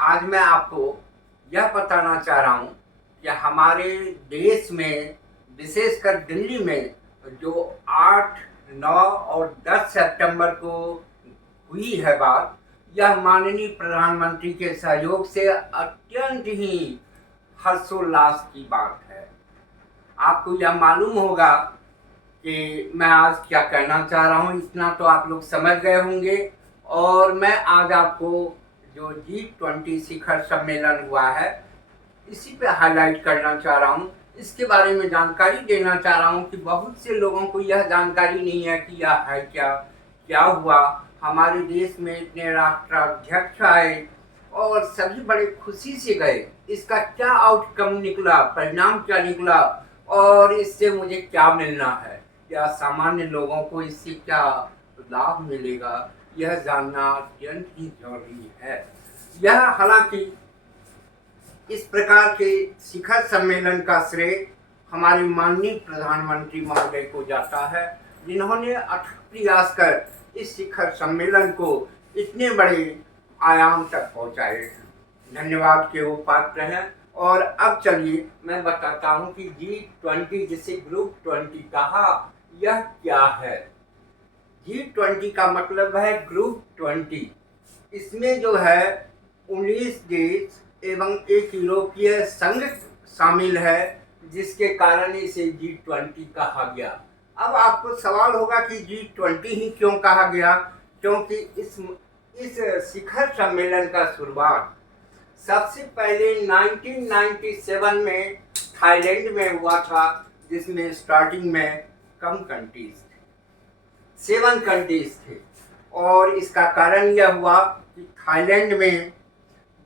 आज मैं आपको यह बताना चाह रहा हूँ कि हमारे देश में विशेषकर दिल्ली में जो 8, 9 और 10 सितंबर को हुई है बात, यह माननीय प्रधानमंत्री के सहयोग से अत्यंत ही हर्षोल्लास की बात है। आपको यह मालूम होगा कि मैं आज क्या कहना चाह रहा हूँ, इतना तो आप लोग समझ गए होंगे। और मैं आज आपको जो G20 शिखर सम्मेलन हुआ है, इसी पे हाईलाइट करना चाह रहा हूँ, इसके बारे में जानकारी देना चाह रहा हूँ कि बहुत से लोगों को यह जानकारी नहीं है कि यह है क्या, क्या हुआ। हमारे देश में इतने राष्ट्राध्यक्ष आए और सभी बड़े खुशी से गए। इसका क्या आउटकम निकला, परिणाम क्या निकला और इससे मुझे क्या मिलना है, या सामान्य लोगों को इससे क्या लाभ मिलेगा, यह जानना अत्यंत ही जरूरी है। यह हालांकि इस प्रकार के शिखर सम्मेलन का श्रेय हमारे माननीय प्रधानमंत्री महोदय को जाता है, जिन्होंने अथक प्रयास कर इस शिखर सम्मेलन को इतने बड़े आयाम तक पहुंचाए हैं। धन्यवाद के वो पात्र हैं। और अब चलिए मैं बताता हूं कि G20 जिसे ग्रुप 20 कहा, यह क्या है। G20 का मतलब है ग्रुप 20। इसमें जो है 19 देश एवं एक यूरोपीय संघ शामिल है, जिसके कारण इसे G20 कहा गया। अब आपको सवाल होगा कि G20 ही क्यों कहा गया, क्योंकि इस शिखर सम्मेलन का शुरुआत सबसे पहले 1997 में थाईलैंड में हुआ था, जिसमें स्टार्टिंग में कम कंट्रीज थे, 7 कंट्रीज थे। और इसका कारण यह हुआ कि थाईलैंड में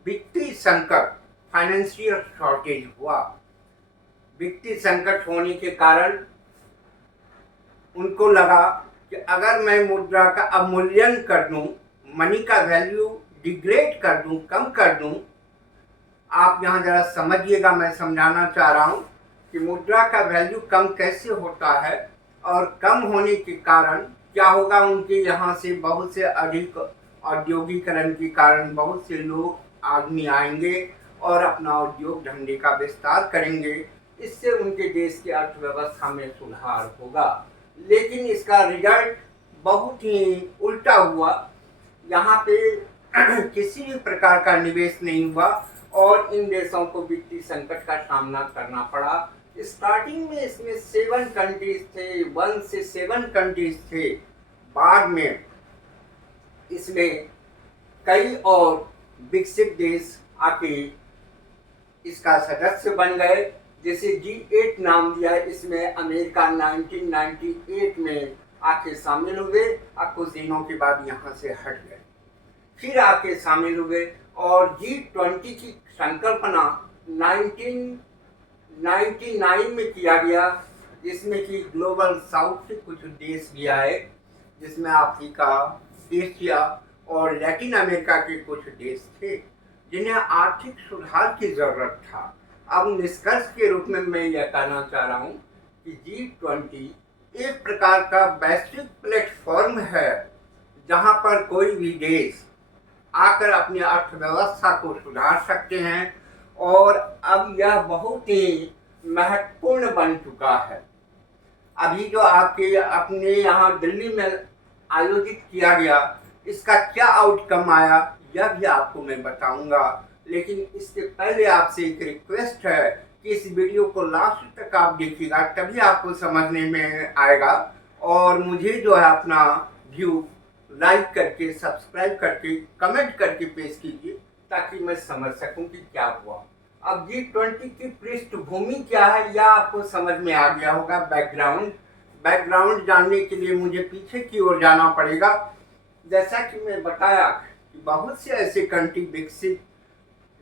वित्तीय संकट, फाइनेंशियल शॉर्टेज हुआ। वित्तीय संकट होने के कारण उनको लगा कि अगर मैं मुद्रा का अवमूल्यन कर दूं, मनी का वैल्यू डिग्रेड कर दूं, कम कर दूं। आप यहाँ जरा समझिएगा, मैं समझाना चाह रहा हूँ कि मुद्रा का वैल्यू कम कैसे होता है और कम होने के कारण क्या होगा। उनके यहाँ से बहुत से अधिक औद्योगिकरण के कारण बहुत से लोग, आदमी आएंगे और अपना उद्योग धंधे का विस्तार करेंगे। इससे उनके देश की अर्थव्यवस्था में सुधार होगा। लेकिन इसका रिजल्ट बहुत ही उल्टा हुआ। यहाँ पे किसी भी प्रकार का निवेश नहीं हुआ और इन देशों को वित्तीय संकट का सामना करना पड़ा। स्टार्टिंग में इसमें 7 कंट्रीज थे, 1 से 7 कंट्रीज थे। बाद में इसमें कई और विकसित देश आके इसका सदस्य बन गए, जैसे G8 नाम दिया। इसमें अमेरिका 1998 में आके शामिल हुए और कुछ दिनों के बाद यहाँ से हट गए, फिर आके शामिल हुए। और G20 की संकल्पना 1999 में किया गया, जिसमें कि ग्लोबल साउथ से कुछ देश भी आए, जिसमें अफ्रीका, एशिया और लैटिन अमेरिका के कुछ देश थे जिन्हें आर्थिक सुधार की जरूरत था। अब निष्कर्ष के रूप में मैं यह कहना चाह रहा हूँ कि G20 एक प्रकार का वैश्विक प्लेटफॉर्म है, जहाँ पर कोई भी देश आकर अपनी अर्थव्यवस्था को सुधार सकते हैं। और अब यह बहुत ही महत्वपूर्ण बन चुका है। अभी जो आपके अपने यहाँ दिल्ली में आयोजित किया गया, इसका क्या आउटकम आया, यह भी आपको मैं बताऊंगा। लेकिन इसके पहले आपसे एक रिक्वेस्ट है कि इस वीडियो को लास्ट तक आप देखिएगा, तभी आपको समझने में आएगा। और मुझे जो है अपना व्यू लाइक करके, सब्सक्राइब करके, कमेंट करके पेश कीजिए, ताकि मैं समझ सकूं कि क्या हुआ। अब G20 की पृष्ठभूमि क्या है, यह आपको समझ में आ गया होगा। बैकग्राउंड जानने के लिए मुझे पीछे की ओर जाना पड़ेगा। जैसा कि मैं बताया कि बहुत से ऐसे कंट्री, विकसित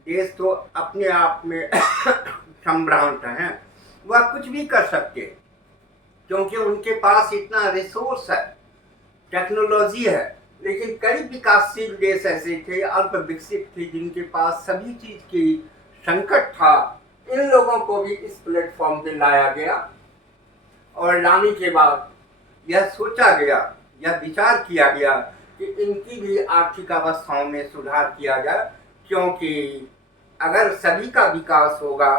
देश तो अपने आप में संभ्रांत हैं, वह कुछ भी कर सकते हैं, क्योंकि उनके पास इतना रिसोर्स है, टेक्नोलॉजी है। लेकिन कई विकासशील देश ऐसे थे, अल्प विकसित थे, जिनके पास सभी चीज की संकट था। इन लोगों को भी इस प्लेटफॉर्म पे लाया गया और लाने के बाद यह सोचा गया, यह विचार किया गया कि इनकी भी आर्थिक अवस्थाओं में सुधार किया जाए क्योंकि अगर सभी का विकास होगा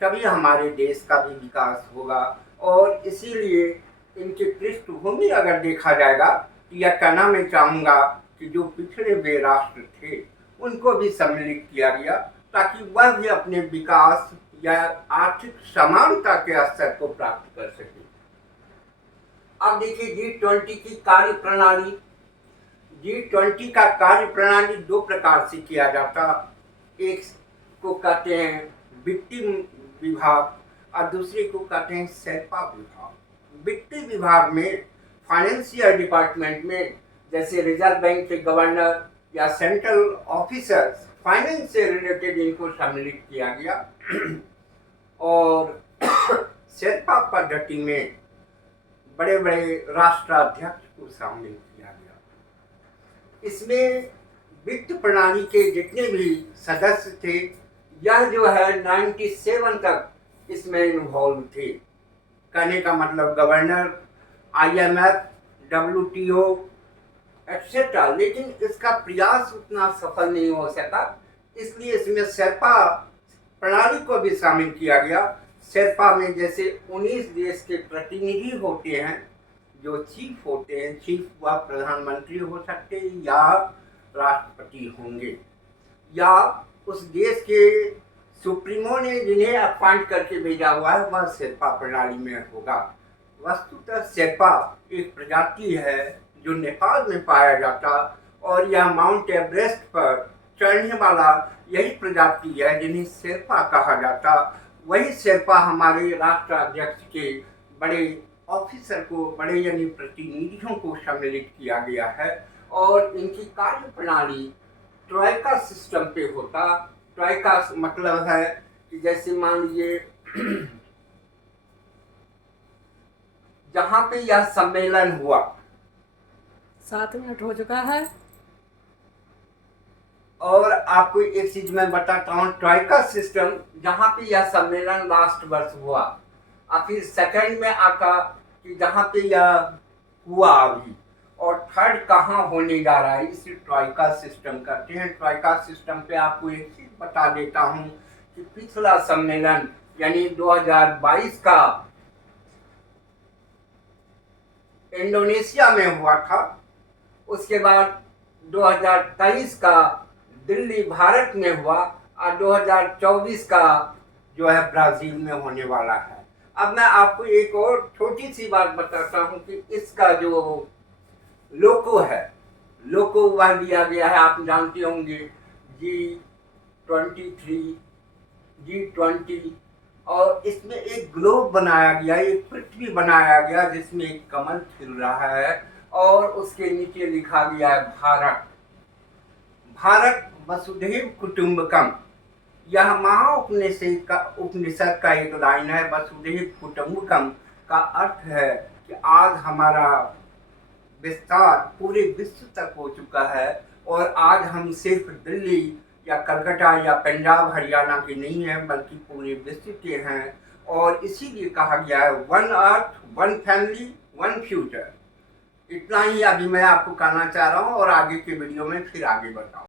तभी हमारे देश का भी विकास होगा। और इसीलिए इनकी पृष्ठभूमि अगर देखा जाएगा तो यह कहना मैं चाहूँगा कि जो पिछड़े हुए राष्ट्र थे उनको भी सम्मिलित किया गया ताकि वह भी अपने विकास या आर्थिक समानता के स्तर को प्राप्त कर सके। अब देखिए G20 की कार्य प्रणाली। G20 का कार्य प्रणाली दो प्रकार से किया जाता। एक को कहते हैं वित्तीय विभाग और दूसरे को कहते हैं शेर्पा विभाग। वित्तीय विभाग में फाइनेंशियल डिपार्टमेंट में जैसे रिजर्व बैंक के गवर्नर या सेंट्रल ऑफिसर्स फाइनेंस से रिलेटेड इनको सम्मिलित किया गया और शेर्पा पद्धति में बड़े बड़े राष्ट्राध्यक्ष को शामिल किया गया। इसमें वित्त प्रणाली के जितने भी सदस्य थे यह जो है 97 तक इसमें इन्वॉल्व थे। कहने का मतलब गवर्नर, IMF, WTO एक्सेट्रा। लेकिन इसका प्रयास उतना सफल नहीं हो सका, इसलिए इसमें शेर्पा प्रणाली को भी शामिल किया गया। शेर्पा में जैसे 19 देश के प्रतिनिधि होते हैं जो चीफ होते हैं। चीफ वह प्रधानमंत्री हो सकते हैं या राष्ट्रपति होंगे या उस देश के सुप्रीमो ने जिन्हें अपॉइंट करके भेजा हुआ है वह शेर्पा प्रणाली में होगा। वस्तुतः शेर्पा एक प्रजाति है जो नेपाल में पाया जाता और यह माउंट एवरेस्ट पर चढ़ने वाला यही प्रजाति है जिन्हें शेर्पा कहा जाता। वही शेर्पा हमारे राष्ट्राध्यक्ष के बड़े ऑफिसर को, बड़े यानी प्रतिनिधियों को सम्मिलित किया गया है और इनकी कार्य प्रणाली ट्राइका सिस्टम पे होता। ट्राइका मतलब है कि जैसे मान लीजिए जहाँ पे यह सम्मेलन हुआ। 7 मिनट हो चुका है। और आपको एक चीज मैं बताता हूँ, ट्राइका सिस्टम जहाँ पे यह सम्मेलन लास्ट वर्ष हुआ और फिर सेकंड में आता कि जहाँ पे यह हुआ अभी, और थर्ड कहाँ होने जा रहा है, इसे ट्राइका सिस्टम कहते हैं। ट्राइका सिस्टम पे आपको एक चीज बता देता हूँ कि पिछला सम्मेलन यानी 2022 का इंडोनेशिया में हुआ था। उसके बाद 2023 का दिल्ली भारत में हुआ और 2024 का जो है ब्राजील में होने वाला है। अब मैं आपको एक और छोटी सी बात बताता हूँ कि इसका जो लोगो है, लोगो वह दिया गया है, आप जानते होंगे G23, G20 और इसमें एक ग्लोब बनाया गया, एक पृथ्वी बनाया गया जिसमें एक कमल खिल रहा है और उसके नीचे लिखा गया है भारत। भारत वसुधैव कुटुंबकम। यह उपनिषद का एक लाइन है। वसुधैव कुटुंबकम का अर्थ है कि आज हमारा विस्तार पूरे विश्व तक हो चुका है और आज हम सिर्फ दिल्ली या कलकत्ता या पंजाब हरियाणा के नहीं हैं बल्कि पूरे विश्व के हैं। और इसीलिए कहा गया है one earth, one family, one future. इतना ही अभी मैं आपको कहना चाह रहा हूँ और आगे के वीडियो में फिर आगे बताऊँ।